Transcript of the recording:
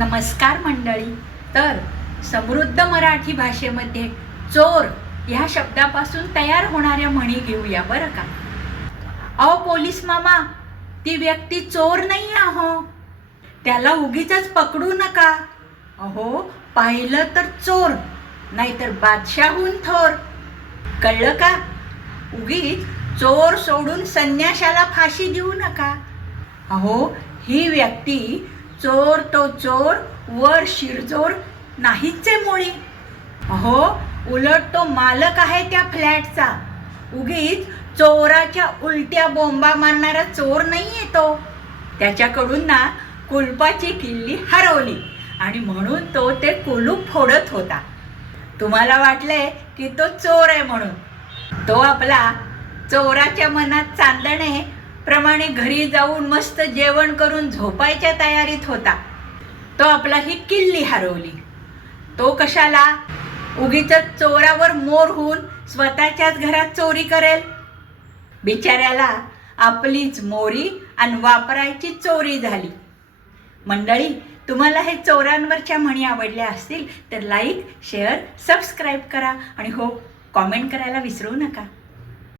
नमस्कार मंडळी. तर समृद्ध मराठी भाषेमध्ये चोर ह्या शब्दापासून तयार होणाऱ्या म्हणी घेऊया बरं का. अहो पोलीस मामा, ती व्यक्ती चोर नाही आहो, त्याला उगीच पकडू नका. अहो पाहिलं तर चोर, नाहीतर बादशाहून थोर. कळलं का? उगीच चोर सोडून संन्याशाला फाशी देऊ नका. अहो ही व्यक्ती चोर तो चोर, वर शिरजोर नाहीचे मुळी. अहो उलट तो मालक आहे त्या फ्लॅटचा, उगीच चोराच्या उलट्या बोंबा मारणारा चोर नाहीये तो. त्याच्याकडून ना कुलपाची किल्ली हरवली आणि म्हणून तो ते कुलूप फोडत होता. तुम्हाला वाटलंय की तो चोर आहे म्हणून. तो आपला चोराच्या मनात चांदणे प्रमाणे घरी जाऊन मस्त जेवण करून झोपायच्या तयारीत होता. तो आपला ही किल्ली हरवली. तो कशाला? उगीच चोरावर मोर होऊन स्वतःच्याच घरात चोरी करेल. बिचाऱ्याला आपलीच मोरी आणि वापरायची चोरी झाली. मंडळी, तुम्हाला हे चोरांवरच्या म्हणी आवडल्या असतील तर लाईक, शेअर, सबस्क्राईब करा आणि हो, कॉमेंट करायला विसरू नका.